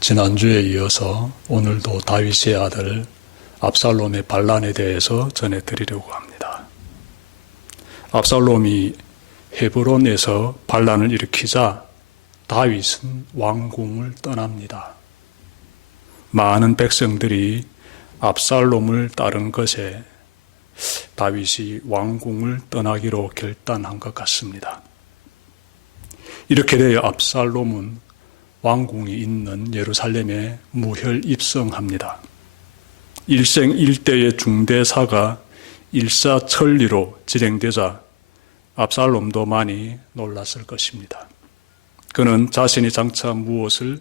지난주에 이어서 오늘도 다윗의 아들 압살롬의 반란에 대해서 전해드리려고 합니다. 압살롬이 헤브론에서 반란을 일으키자 다윗은 왕궁을 떠납니다. 많은 백성들이 압살롬을 따른 것에 다윗이 왕궁을 떠나기로 결단한 것 같습니다. 이렇게 되어 압살롬은 왕궁이 있는 예루살렘에 무혈 입성합니다. 일생일대의 중대사가 일사천리로 진행되자 압살롬도 많이 놀랐을 것입니다. 그는 자신이 장차 무엇을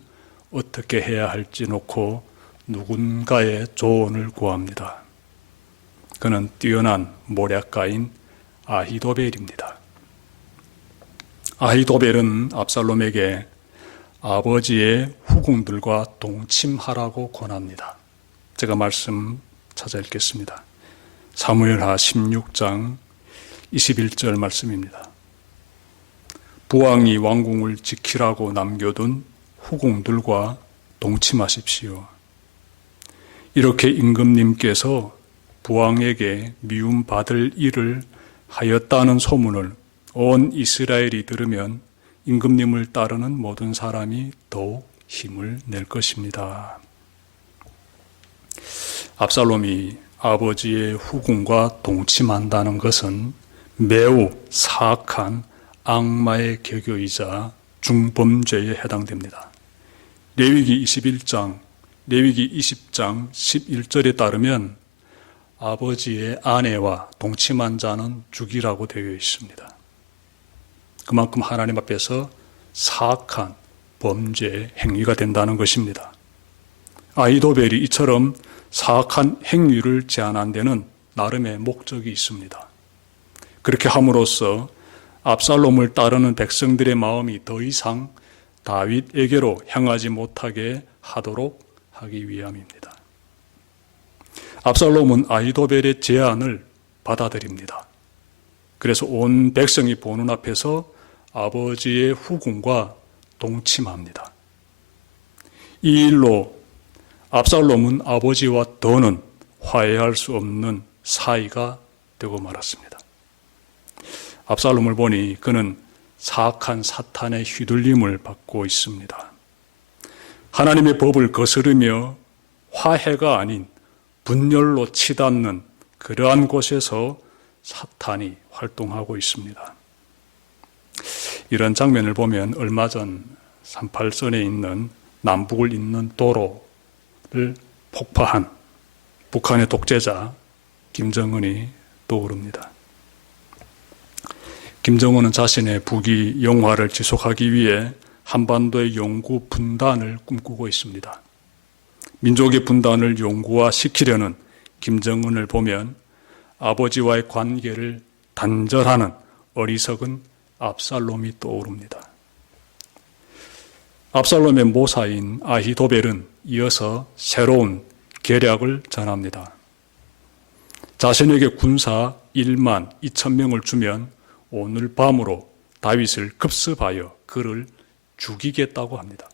어떻게 해야 할지 놓고 누군가의 조언을 구합니다. 그는 뛰어난 모략가인 아히도벨입니다. 아히도벨은 압살롬에게 아버지의 후궁들과 동침하라고 권합니다. 제가 말씀 찾아 읽겠습니다. 사무엘하 16장 21절 말씀입니다. 부왕이 왕궁을 지키라고 남겨둔 후궁들과 동침하십시오. 이렇게 임금님께서 부왕에게 미움받을 일을 하였다는 소문을 온 이스라엘이 들으면 임금님을 따르는 모든 사람이 더욱 힘을 낼 것입니다. 압살롬이 아버지의 후궁과 동침한다는 것은 매우 사악한 악마의 격여이자 중범죄에 해당됩니다. 레위기 20장 11절에 따르면 아버지의 아내와 동침한 자는 죽이라고 되어 있습니다. 그만큼 하나님 앞에서 사악한 범죄 행위가 된다는 것입니다. 아히도벨이 이처럼 사악한 행위를 제안한 데는 나름의 목적이 있습니다. 그렇게 함으로써 압살롬을 따르는 백성들의 마음이 더 이상 다윗에게로 향하지 못하게 하도록 하기 위함입니다. 압살롬은 아히도벨의 제안을 받아들입니다. 그래서 온 백성이 보는 앞에서 아버지의 후궁과 동침합니다. 이 일로 압살롬은 아버지와 더는 화해할 수 없는 사이가 되고 말았습니다. 압살롬을 보니 그는 사악한 사탄의 휘둘림을 받고 있습니다. 하나님의 법을 거스르며 화해가 아닌 분열로 치닫는 그러한 곳에서 사탄이 활동하고 있습니다. 이런 장면을 보면 얼마 전 38선에 있는 남북을 잇는 도로를 폭파한 북한의 독재자 김정은이 떠오릅니다. 김정은은 자신의 북위 영화를 지속하기 위해 한반도의 영구 분단을 꿈꾸고 있습니다. 민족의 분단을 영구화시키려는 김정은을 보면 아버지와의 관계를 단절하는 어리석은 압살롬이 떠오릅니다. 압살롬의 모사인 아히도벨은 이어서 새로운 계략을 전합니다. 자신에게 군사 1만 2천 명을 주면 오늘 밤으로 다윗을 급습하여 그를 죽이겠다고 합니다.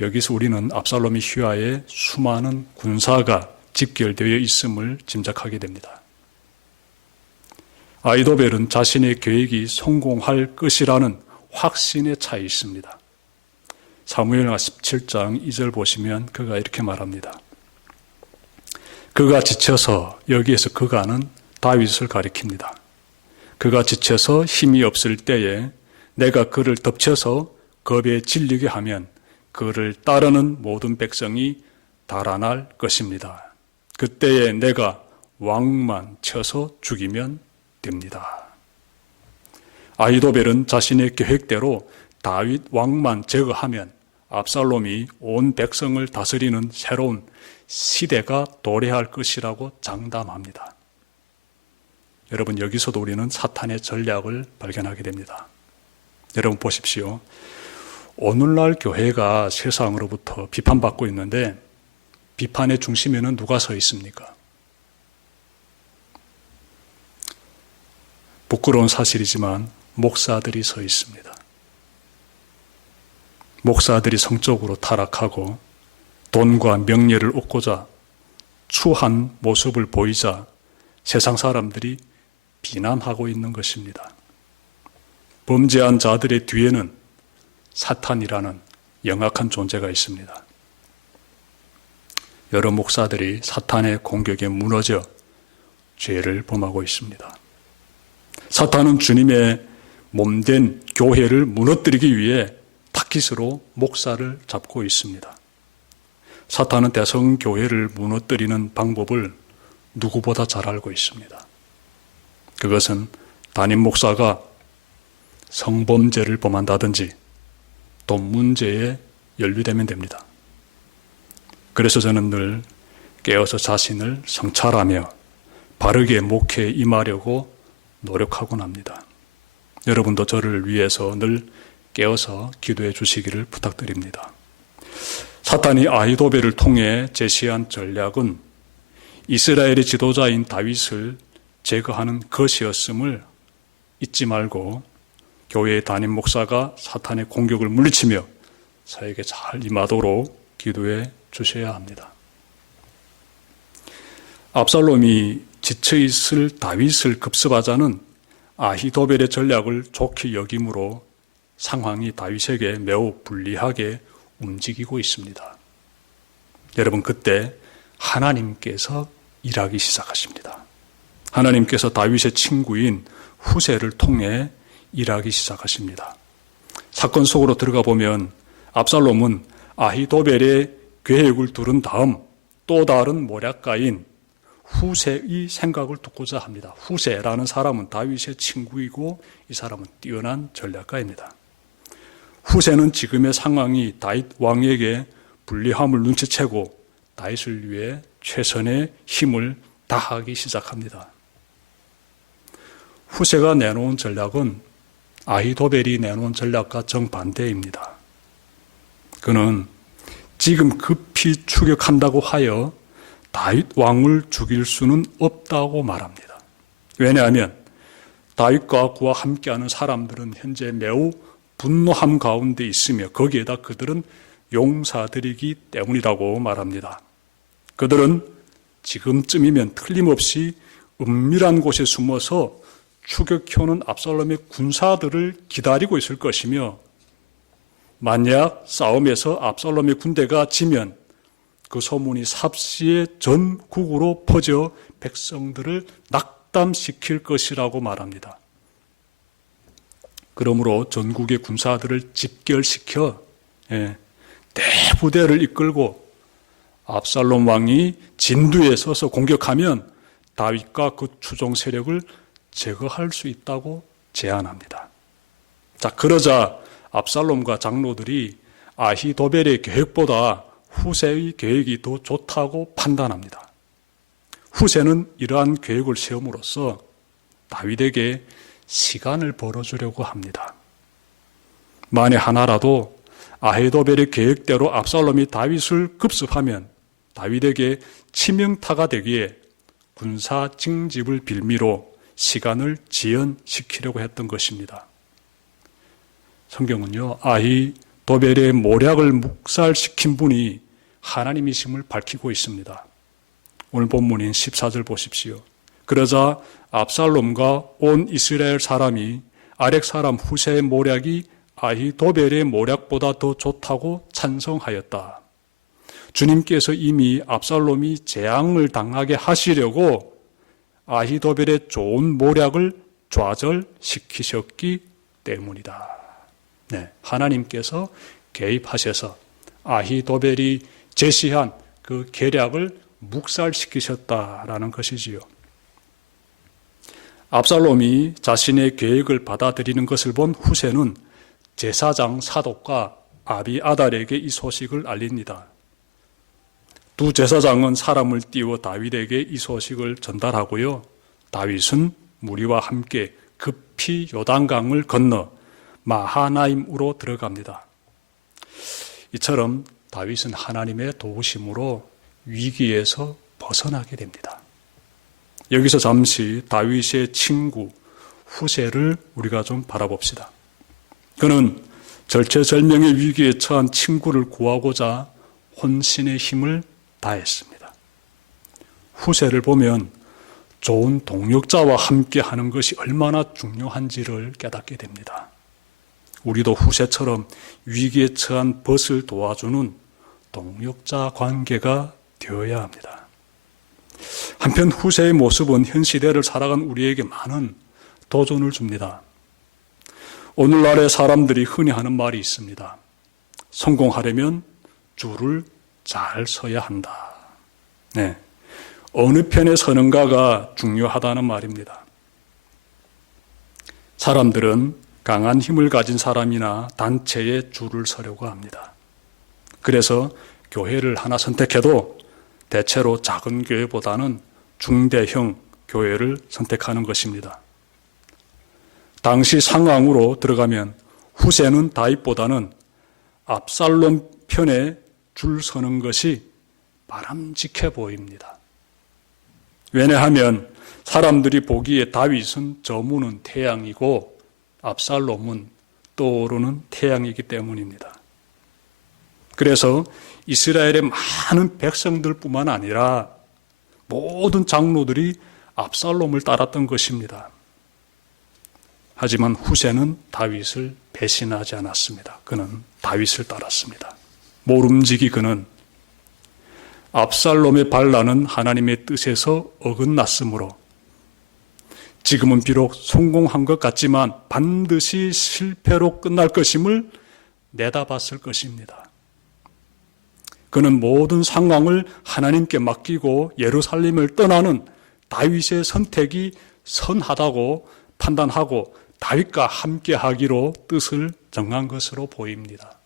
여기서 우리는 압살롬의 휘하에 수많은 군사가 집결되어 있음을 짐작하게 됩니다. 아히도벨은 자신의 계획이 성공할 것이라는 확신에 차 있습니다. 사무엘하 17장 2절 보시면 그가 이렇게 말합니다. 그가 지쳐서, 여기에서 그가는 다윗을 가리킵니다. 그가 지쳐서 힘이 없을 때에 내가 그를 덮쳐서 겁에 질리게 하면 그를 따르는 모든 백성이 달아날 것입니다. 그때에 내가 왕만 쳐서 죽이면 됩니다. 아히도벨은 자신의 계획대로 다윗 왕만 제거하면 압살롬이 온 백성을 다스리는 새로운 시대가 도래할 것이라고 장담합니다. 여러분, 여기서도 우리는 사탄의 전략을 발견하게 됩니다. 여러분 보십시오. 오늘날 교회가 세상으로부터 비판받고 있는데 비판의 중심에는 누가 서 있습니까? 부끄러운 사실이지만 목사들이 서 있습니다. 목사들이 성적으로 타락하고 돈과 명예를 얻고자 추한 모습을 보이자 세상 사람들이 비난하고 있는 것입니다. 범죄한 자들의 뒤에는 사탄이라는 영악한 존재가 있습니다. 여러 목사들이 사탄의 공격에 무너져 죄를 범하고 있습니다. 사탄은 주님의 몸된 교회를 무너뜨리기 위해 타깃으로 목사를 잡고 있습니다. 사탄은 대성교회를 무너뜨리는 방법을 누구보다 잘 알고 있습니다. 그것은 담임 목사가 성범죄를 범한다든지 돈 문제에 연루되면 됩니다. 그래서 저는 늘 깨어서 자신을 성찰하며 바르게 목회에 임하려고 노력하곤 합니다. 여러분도 저를 위해서 늘 깨어서 기도해 주시기를 부탁드립니다. 사탄이 아히도벨을 통해 제시한 전략은 이스라엘의 지도자인 다윗을 제거하는 것이었음을 잊지 말고 교회의 담임 목사가 사탄의 공격을 물리치며 사역에 잘 임하도록 기도해 주셔야 합니다. 압살롬이 지쳐있을 다윗을 급습하자는 아히도벨의 전략을 좋게 여김으로 상황이 다윗에게 매우 불리하게 움직이고 있습니다. 여러분, 그때 하나님께서 일하기 시작하십니다. 하나님께서 다윗의 친구인 후세를 통해 일하기 시작하십니다. 사건 속으로 들어가 보면 압살롬은 아히도벨의 계획을 두른 다음 또 다른 모략가인 후세의 생각을 듣고자 합니다. 후세라는 사람은 다윗의 친구이고 이 사람은 뛰어난 전략가입니다. 후세는 지금의 상황이 다윗 왕에게 불리함을 눈치채고 다윗을 위해 최선의 힘을 다하기 시작합니다. 후세가 내놓은 전략은 아히도벨이 내놓은 전략과 정반대입니다. 그는 지금 급히 추격한다고 하여 다윗 왕을 죽일 수는 없다고 말합니다. 왜냐하면 다윗과 그와 함께하는 사람들은 현재 매우 분노함 가운데 있으며 거기에다 그들은 용사들이기 때문이라고 말합니다. 그들은 지금쯤이면 틀림없이 은밀한 곳에 숨어서 추격해오는 압살롬의 군사들을 기다리고 있을 것이며 만약 싸움에서 압살롬의 군대가 지면 그 소문이 삽시의 전국으로 퍼져 백성들을 낙담시킬 것이라고 말합니다. 그러므로 전국의 군사들을 집결시켜 대부대를 이끌고 압살롬 왕이 진두에 서서 공격하면 다윗과 그 추종 세력을 제거할 수 있다고 제안합니다. 자, 그러자 압살롬과 장로들이 아히도벨의 계획보다 후세의 계획이 더 좋다고 판단합니다. 후세는 이러한 계획을 세움으로써 다윗에게 시간을 벌어주려고 합니다. 만에 하나라도 아히도벨의 계획대로 압살롬이 다윗을 급습하면 다윗에게 치명타가 되기에 군사 징집을 빌미로 시간을 지연시키려고 했던 것입니다. 성경은요, 아히도벨의 모략을 묵살시킨 분이 하나님이심을 밝히고 있습니다. 오늘 본문인 14절 보십시오. 그러자 압살롬과 온 이스라엘 사람이 아렉 사람 후세의 모략이 아히도벨의 모략보다 더 좋다고 찬성하였다. 주님께서 이미 압살롬이 재앙을 당하게 하시려고 아히도벨의 좋은 모략을 좌절시키셨기 때문이다. 네, 하나님께서 개입하셔서 아히도벨이 제시한 그 계략을 묵살시키셨다라는 것이지요. 압살롬이 자신의 계획을 받아들이는 것을 본 후세는 제사장 사독과 아비아달에게 이 소식을 알립니다. 두 제사장은 사람을 띄워 다윗에게 이 소식을 전달하고요. 다윗은 무리와 함께 급히 요단강을 건너 마하나임으로 들어갑니다. 이처럼 다윗은 하나님의 도우심으로 위기에서 벗어나게 됩니다. 여기서 잠시 다윗의 친구 후세를 우리가 좀 바라봅시다. 그는 절체절명의 위기에 처한 친구를 구하고자 혼신의 힘을 다했습니다. 후세를 보면 좋은 동역자와 함께 하는 것이 얼마나 중요한지를 깨닫게 됩니다. 우리도 후세처럼 위기에 처한 벗을 도와주는 동역자 관계가 되어야 합니다. 한편 후세의 모습은 현 시대를 살아간 우리에게 많은 도전을 줍니다. 오늘날의 사람들이 흔히 하는 말이 있습니다. 성공하려면 줄을 잘 서야 한다. 네. 어느 편에 서는가가 중요하다는 말입니다. 사람들은 강한 힘을 가진 사람이나 단체에 줄을 서려고 합니다. 그래서 교회를 하나 선택해도 대체로 작은 교회보다는 중대형 교회를 선택하는 것입니다. 당시 상황으로 들어가면 후세는 다윗보다는 압살롬 편에 줄 서는 것이 바람직해 보입니다. 왜냐하면 사람들이 보기에 다윗은 저무는 태양이고 압살롬은 떠오르는 태양이기 때문입니다. 그래서 이스라엘의 많은 백성들뿐만 아니라 모든 장로들이 압살롬을 따랐던 것입니다. 하지만 후세는 다윗을 배신하지 않았습니다. 그는 다윗을 따랐습니다. 모름지기 그는 압살롬의 반란은 하나님의 뜻에서 어긋났으므로 지금은 비록 성공한 것 같지만 반드시 실패로 끝날 것임을 내다봤을 것입니다. 그는 모든 상황을 하나님께 맡기고 예루살렘을 떠나는 다윗의 선택이 선하다고 판단하고 다윗과 함께하기로 뜻을 정한 것으로 보입니다.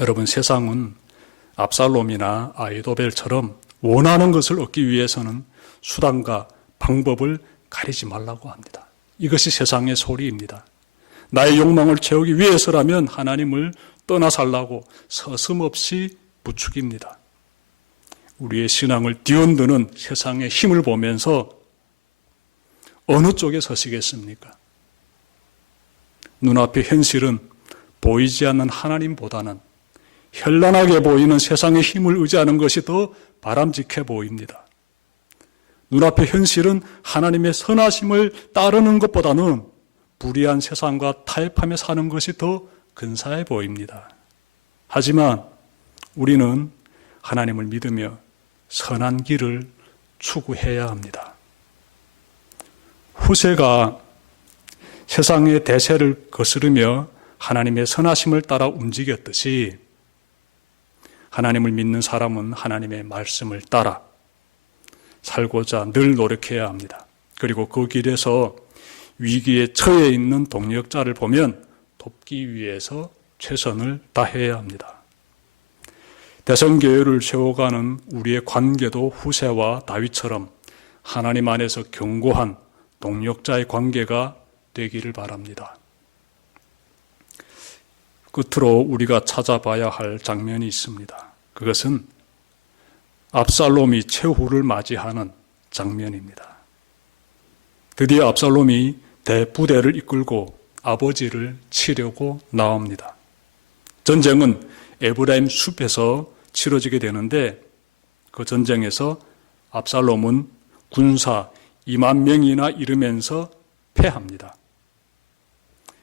여러분, 세상은 압살롬이나 아히도벨처럼 원하는 것을 얻기 위해서는 수단과 방법을 가리지 말라고 합니다. 이것이 세상의 소리입니다. 나의 욕망을 채우기 위해서라면 하나님을 떠나 살라고 서슴없이 부추깁니다. 우리의 신앙을 뒤흔드는 세상의 힘을 보면서 어느 쪽에 서시겠습니까? 눈앞의 현실은 보이지 않는 하나님보다는 현란하게 보이는 세상의 힘을 의지하는 것이 더 바람직해 보입니다. 눈앞의 현실은 하나님의 선하심을 따르는 것보다는 불의한 세상과 타협하며 사는 것이 더 근사해 보입니다. 하지만 우리는 하나님을 믿으며 선한 길을 추구해야 합니다. 후세가 세상의 대세를 거스르며 하나님의 선하심을 따라 움직였듯이 하나님을 믿는 사람은 하나님의 말씀을 따라 살고자 늘 노력해야 합니다. 그리고 그 길에서 위기에 처해 있는 동역자를 보면 돕기 위해서 최선을 다해야 합니다. 대성교회를 세워가는 우리의 관계도 후세와 다윗처럼 하나님 안에서 견고한 동역자의 관계가 되기를 바랍니다. 끝으로 우리가 찾아봐야 할 장면이 있습니다. 그것은 압살롬이 최후를 맞이하는 장면입니다. 드디어 압살롬이 대부대를 이끌고 아버지를 치려고 나옵니다. 전쟁은 에브라임 숲에서 치러지게 되는데 그 전쟁에서 압살롬은 군사 2만 명이나 이르면서 패합니다.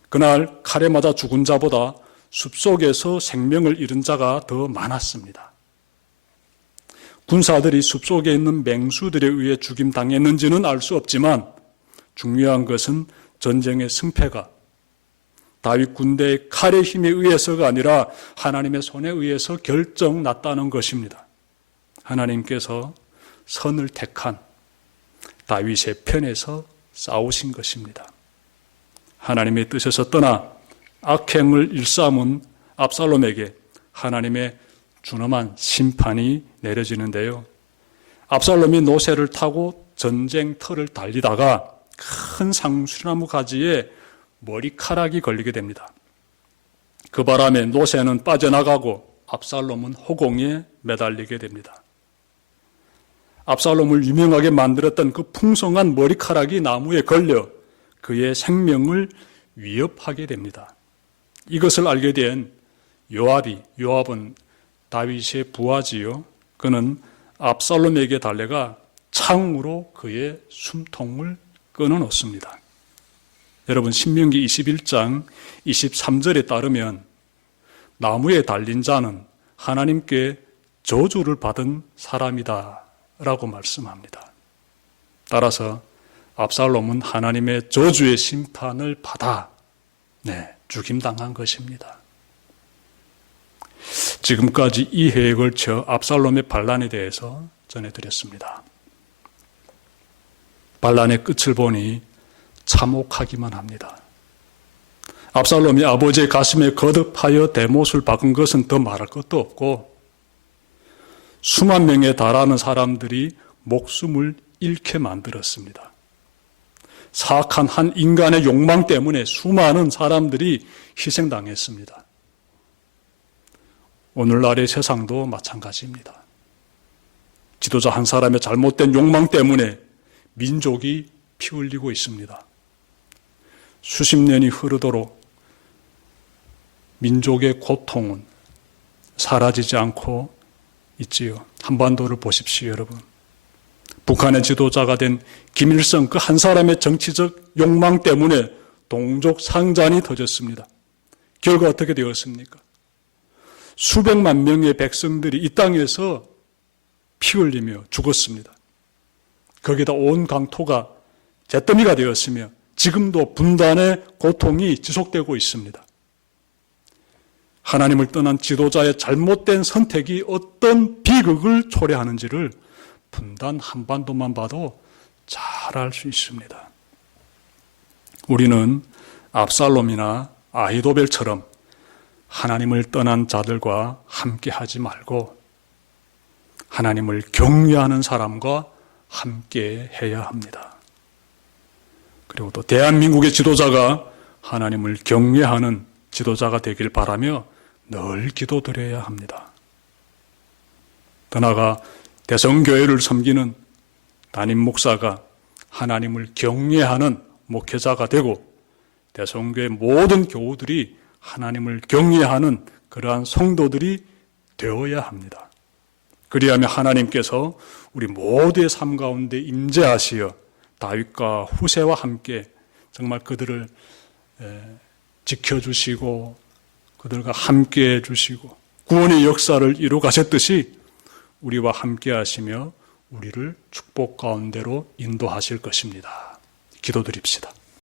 그날 칼에 맞아 죽은 자보다 숲속에서 생명을 잃은 자가 더 많았습니다. 군사들이 숲속에 있는 맹수들에 의해 죽임당했는지는 알 수 없지만 중요한 것은 전쟁의 승패가 다윗 군대의 칼의 힘에 의해서가 아니라 하나님의 손에 의해서 결정났다는 것입니다. 하나님께서 선을 택한 다윗의 편에서 싸우신 것입니다. 하나님의 뜻에서 떠나 악행을 일삼은 압살롬에게 하나님의 준엄한 심판이 내려지는데요. 압살롬이 노새를 타고 전쟁터를 달리다가 큰 상수나무 가지에 머리카락이 걸리게 됩니다. 그 바람에 노새는 빠져나가고 압살롬은 허공에 매달리게 됩니다. 압살롬을 유명하게 만들었던 그 풍성한 머리카락이 나무에 걸려 그의 생명을 위협하게 됩니다. 이것을 알게 된 요압은 다윗의 부하지요. 그는 압살롬에게 달려가 창으로 그의 숨통을 끊어놓습니다. 여러분, 신명기 21장 23절에 따르면 나무에 달린 자는 하나님께 저주를 받은 사람이다 라고 말씀합니다. 따라서 압살롬은 하나님의 저주의 심판을 받아 죽임당한 것입니다. 지금까지 이 회에 걸쳐 압살롬의 반란에 대해서 전해드렸습니다. 반란의 끝을 보니 참혹하기만 합니다. 압살롬이 아버지의 가슴에 거듭하여 대못을 박은 것은 더 말할 것도 없고 수만 명에 달하는 사람들이 목숨을 잃게 만들었습니다. 사악한 한 인간의 욕망 때문에 수많은 사람들이 희생당했습니다. 오늘날의 세상도 마찬가지입니다. 지도자 한 사람의 잘못된 욕망 때문에 민족이 피 흘리고 있습니다. 수십 년이 흐르도록 민족의 고통은 사라지지 않고 있지요. 한반도를 보십시오, 여러분. 북한의 지도자가 된 김일성 그 한 사람의 정치적 욕망 때문에 동족 상잔이 터졌습니다. 결과 어떻게 되었습니까? 수백만 명의 백성들이 이 땅에서 피 흘리며 죽었습니다. 거기다 온 강토가 잿더미가 되었으며 지금도 분단의 고통이 지속되고 있습니다. 하나님을 떠난 지도자의 잘못된 선택이 어떤 비극을 초래하는지를 분단 한반도만 봐도 잘 알 수 있습니다. 우리는 압살롬이나 아히도벨처럼 하나님을 떠난 자들과 함께 하지 말고 하나님을 경외하는 사람과 함께 해야 합니다. 그리고 또 대한민국의 지도자가 하나님을 경외하는 지도자가 되길 바라며 늘 기도드려야 합니다. 더 나아가 대성교회를 섬기는 담임 목사가 하나님을 경외하는 목회자가 되고 대성교회 모든 교우들이 하나님을 경외하는 그러한 성도들이 되어야 합니다. 그리하면 하나님께서 우리 모두의 삶 가운데 임재하시어 다윗과 후세와 함께 정말 그들을 지켜주시고 그들과 함께 해주시고 구원의 역사를 이루 가셨듯이 우리와 함께 하시며 우리를 축복 가운데로 인도하실 것입니다. 기도드립시다.